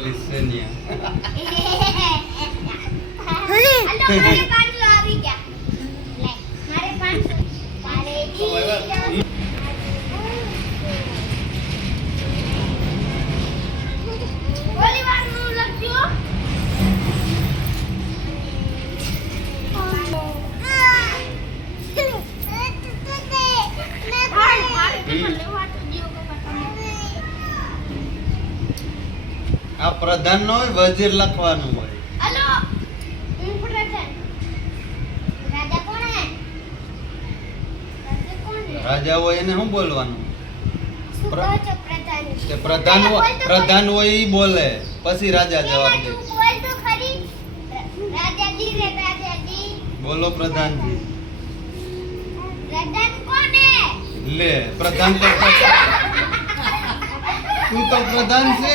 Police છે ન્યા. હાલો મારે 500 આવી ગયા. લે મારે 500 તારે જી ગોલી વાળનું લખજો. આ પ્રધાન નો હોય વજીર લખવાનું હોય. હાલો હું પ્રધાન. રાજા કોણ હે? રાજા કોણ હે? રાજા હોય એને શું બોલવાનું? શું કહો છો પ્રધાન? કે પ્રધાન હોય ઈ બોલે પછી રાજા જવાબ દે. તું બોલ તો ખરી. રાજાજી રે રાજાજી. બોલો પ્રધાનજી. પ્રધાન કોણ હે? લે પ્રધાન તો તું તો પ્રધાન છે.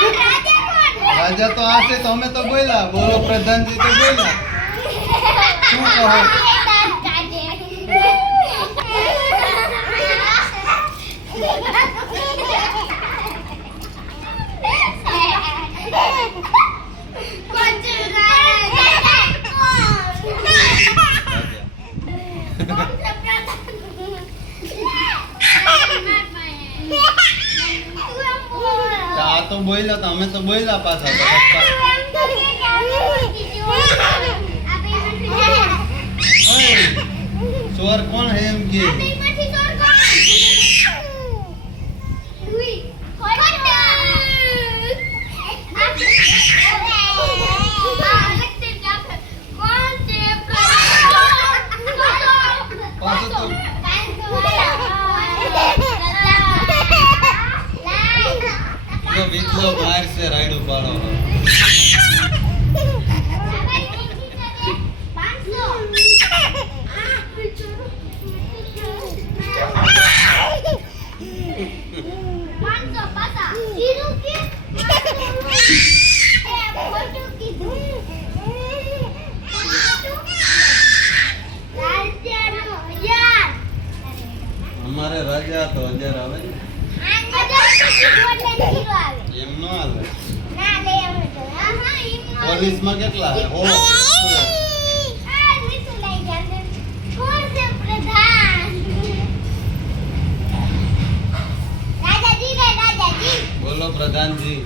રાજા કોણ? રાજા તો આ છે તો અમે તો બોલ્યા. બોલો પ્રધાનજી તો બોલ્યા. શું કહો? આ તો બોલ્યા તો અમે તો બોલ્યા પાછા તો ઓય, ચોર કોણ હે એમ કે પાછો તો જો વિકલો બહાર છે રાયડું પાડો. અમારે રાજા તો 1000 આવે ને એમ નો હાલે. પોલીસ માં કેટલા હે? હો બોલો પ્રધાનજી.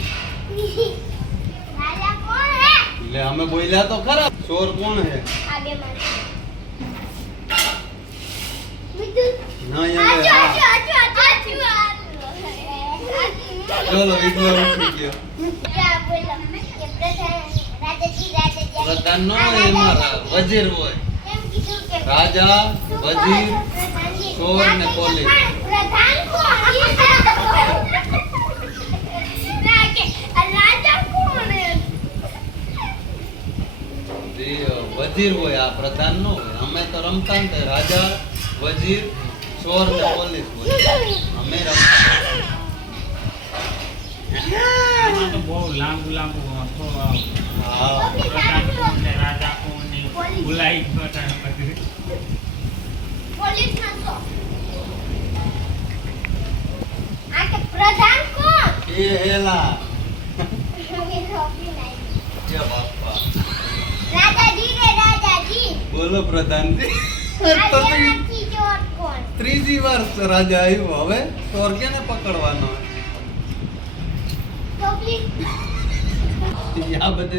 લે અમે બોલ્યા તો ખરા. ચોર કોણ હે? ના યાર ચલો વિકલો ઉઠી ગયો. પ્રધાન નો હોય એમાં વજીર હોય. રાજા વજીર ચોર ને પોલીસ. વજીર હોય આ પ્રધાન નો હોય. અમે તો રમતા ને રાજા વજીર ચોર ને પોલીસ હોય. અમે રમતા એમાં તો બહુ લાંબુ લાંબુ આખો પ્રધાન કોણ ને રાજા કોણ ને ભૂલાઈ ગયો તાણે બધું. પ્રધાન કોણ? એ હેલા જય બાપા. રાજાજી રે રાજાજી. બોલો પ્રધાનજી. રાજાજી ચોર કોણ? ત્રીજી વાર રાજા આવ્યો. હવે ચોર કેને પકડવાનો? ટોપલી. આ બધે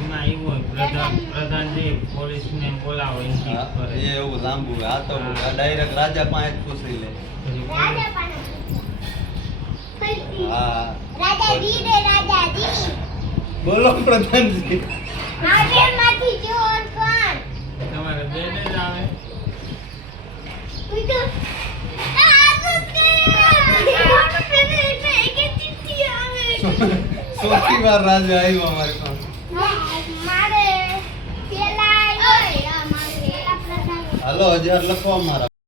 એમાં એવું હોય પ્રધાનજી પોલીસને બોલાવો એમ કરે. એવું લાંબુ હોય. આ તો ડાયરેક્ટ રાજા પાસે જ પૂછી લે. હા રાજાજી રે રાજાજી. બોલો પ્રધાનજી. હાજરમાંથી ચોર કોણ? તમારે બેન જ આવે. ચોથી વાર રાજા આવ્યો અમારી પાસે. મારે પેલા હાલો 1000 લખો અમારા